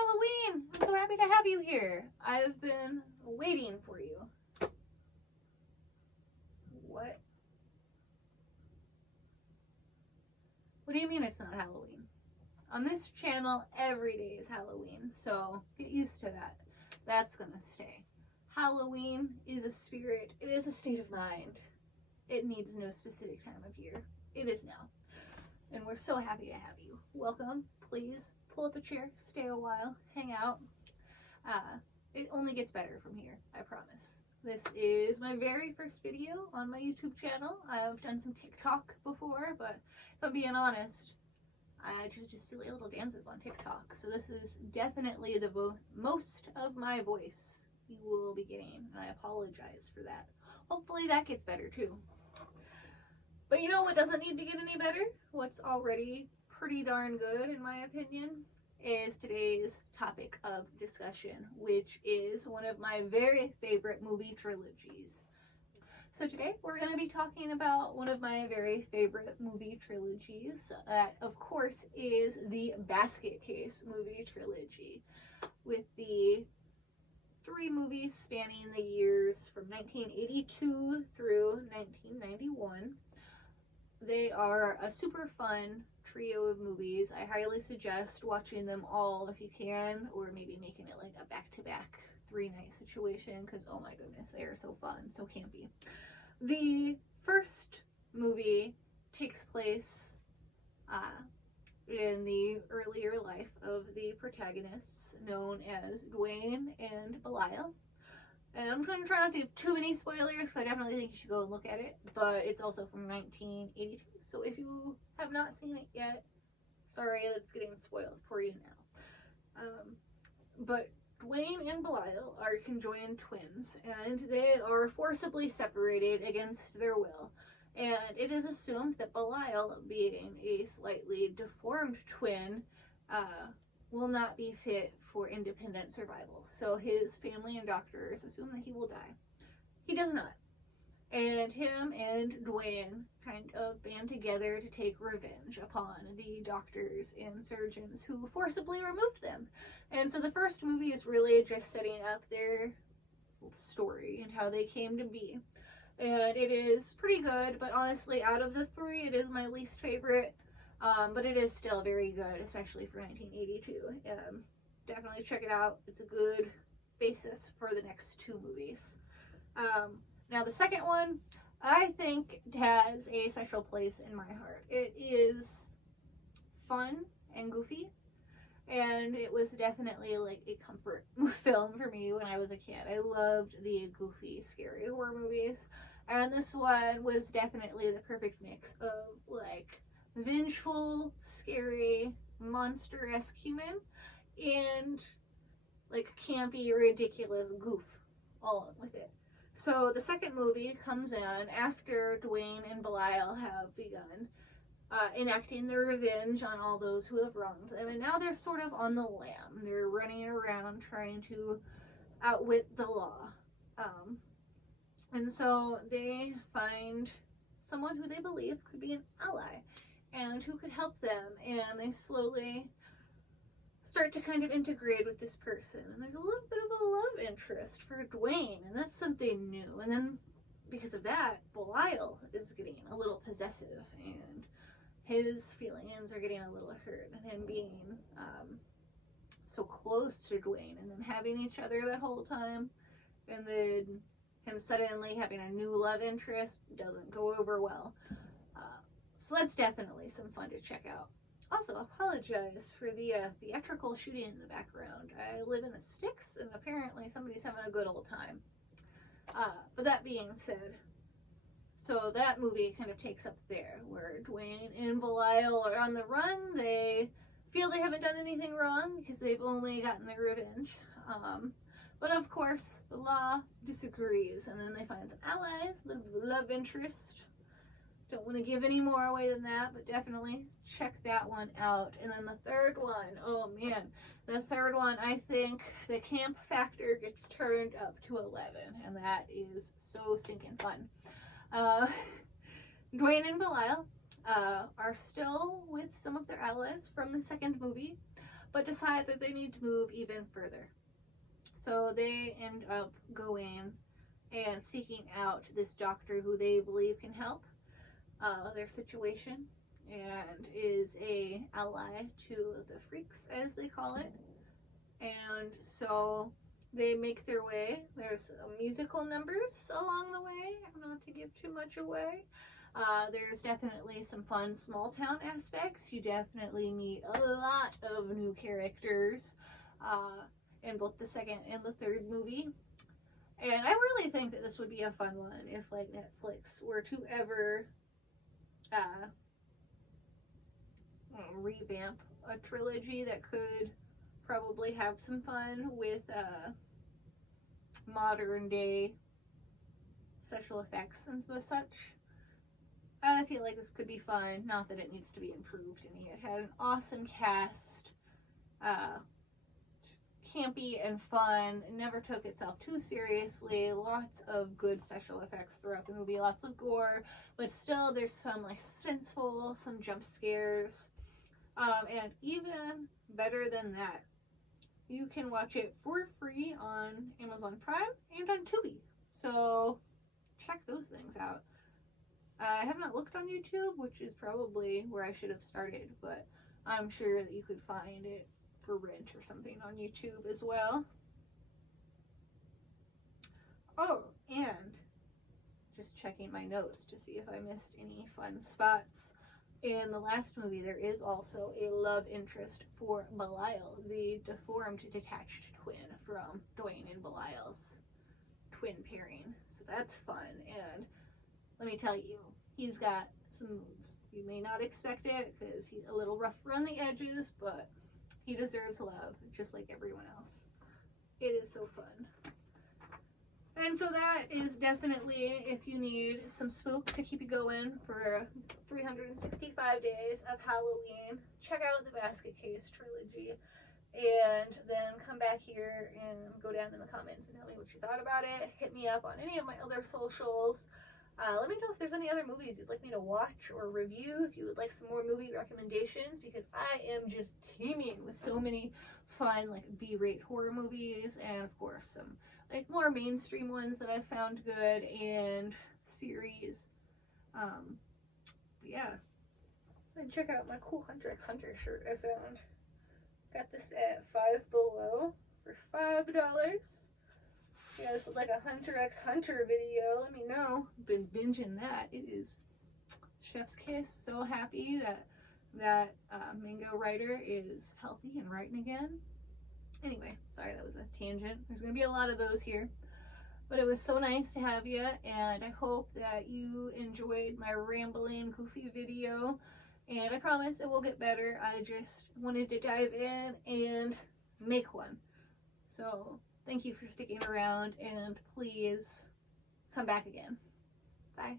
Halloween! I'm so happy to have you here. I've been waiting for you. What? What do you mean it's not Halloween? On this channel, every day is Halloween, so get used to that. That's gonna stay. Halloween is a spirit. It is a state of mind. It needs no specific time of year. It is now. And we're so happy to have you. Welcome. Please pull up a chair, stay a while, hang out. It only gets better from here, I promise. This is my very first video on my YouTube channel. I've done some TikTok before, but if I'm being honest, I just do silly little dances on TikTok. So this is definitely the most of my voice you will be getting, and I apologize for that. Hopefully that gets better too. But you know what doesn't need to get any better? What's already pretty darn good, in my opinion, is today's topic of discussion, which is one of my very favorite movie trilogies. So today we're going to be talking about one of my very favorite movie trilogies. That, of course, is the Basket Case movie trilogy, with the 3 movies spanning the years from 1982 through 1991. They are a super fun trio of movies. I highly suggest watching them all if you can, or maybe making it like a back-to-back 3-night situation, because oh my goodness, they are so fun, so campy. The first movie takes place in the earlier life of the protagonists, known as Dwayne and Belial. And I'm going to try not to give too many spoilers, because I definitely think you should go and look at it. But it's also from 1982, so if you have not seen it yet, sorry that's getting spoiled for you now. But Dwayne and Belial are conjoined twins, and they are forcibly separated against their will. And it is assumed that Belial, being a slightly deformed twin, will not be fit for independent survival. So his family and doctors assume that he will die. He does not. And him and Dwayne kind of band together to take revenge upon the doctors and surgeons who forcibly removed them. And so the first movie is really just setting up their story and how they came to be. And it is pretty good, but honestly, out of the 3, it is my least favorite. But it is still very good, especially for 1982. Definitely check it out. It's a good basis for the next 2 movies. Now the second one, I think, has a special place in my heart. It is fun and goofy, and it was definitely like a comfort film for me when I was a kid. I loved the goofy, scary horror movies, and this one was definitely the perfect mix of like vengeful, scary, monster-esque human, and like campy, ridiculous goof all with it. So the second movie comes in after Dwayne and Belial have begun enacting their revenge on all those who have wronged them, and now they're sort of on the lam. They're running around trying to outwit the law. And so they find someone who they believe could be an ally and who could help them, and they slowly start to kind of integrate with this person. And there's a little bit of a love interest for Dwayne, and that's something new. And then because of that, Belial is getting a little possessive, and his feelings are getting a little hurt, and him being so close to Dwayne, and then having each other that whole time, and then him suddenly having a new love interest doesn't go over well. So that's definitely some fun to check out. Also, apologize for the theatrical shooting in the background. I live in the sticks, and apparently somebody's having a good old time. But that being said, so that movie kind of takes up there, where Dwayne and Belial are on the run. They feel they haven't done anything wrong because they've only gotten their revenge. But of course, the law disagrees, and then they find some allies, the love interest. Don't want to give any more away than that, but definitely check that one out. And then the third one, oh man, the third one, I think the camp factor gets turned up to 11, and that is so stinking fun. Dwayne and Belial are still with some of their allies from the second movie, but decide that they need to move even further. So they end up going and seeking out this doctor who they believe can help their situation and is a ally to the freaks, as they call it. And so they make their way. There's musical numbers along the way, not to give too much away. There's definitely some fun small town aspects. You definitely meet a lot of new characters in both the second and the third movie. And I really think that this would be a fun one if like Netflix were to ever revamp a trilogy that could probably have some fun with modern day special effects and the such. I feel like this could be fun, not that it needs to be improved any. It had an awesome cast, just campy and fun, it never took itself too seriously, lots of good special effects throughout the movie, lots of gore, but still there's some like suspenseful, some jump scares, and even better than that, you can watch it for free on Amazon Prime and on Tubi, so check those things out. I have not looked on YouTube, which is probably where I should have started, but I'm sure that you could find it for rent or something on YouTube as well. Oh, and just checking my notes to see if I missed any fun spots. In the last movie, there is also a love interest for Belial, the deformed detached twin from Dwayne and Belial's twin pairing. So that's fun, and let me tell you, he's got some moves. You may not expect it because he's a little rough around the edges, but he deserves love just like everyone else. It is so fun. And so that is definitely, if you need some spook to keep you going for 365 days of Halloween, check out the Basket Case trilogy. And then come back here and go down in the comments and tell me what you thought about it. Hit me up on any of my other socials. Let me know if there's any other movies you'd like me to watch or review, if you would like some more movie recommendations, because I am just teeming with so many fun like B-rate horror movies, and of course some like more mainstream ones that I've found good, and series. Yeah. And check out my cool Hunter x Hunter shirt I found. Got this at Five Below for $5. You guys would like a Hunter x Hunter video, let me know. Been binging that. It is chef's kiss. So happy that Mango writer is healthy and writing again. Anyway, sorry, that was a tangent. There's going to be a lot of those here. But it was so nice to have you, and I hope that you enjoyed my rambling, goofy video. And I promise it will get better. I just wanted to dive in and make one. So thank you for sticking around, and please come back again. Bye.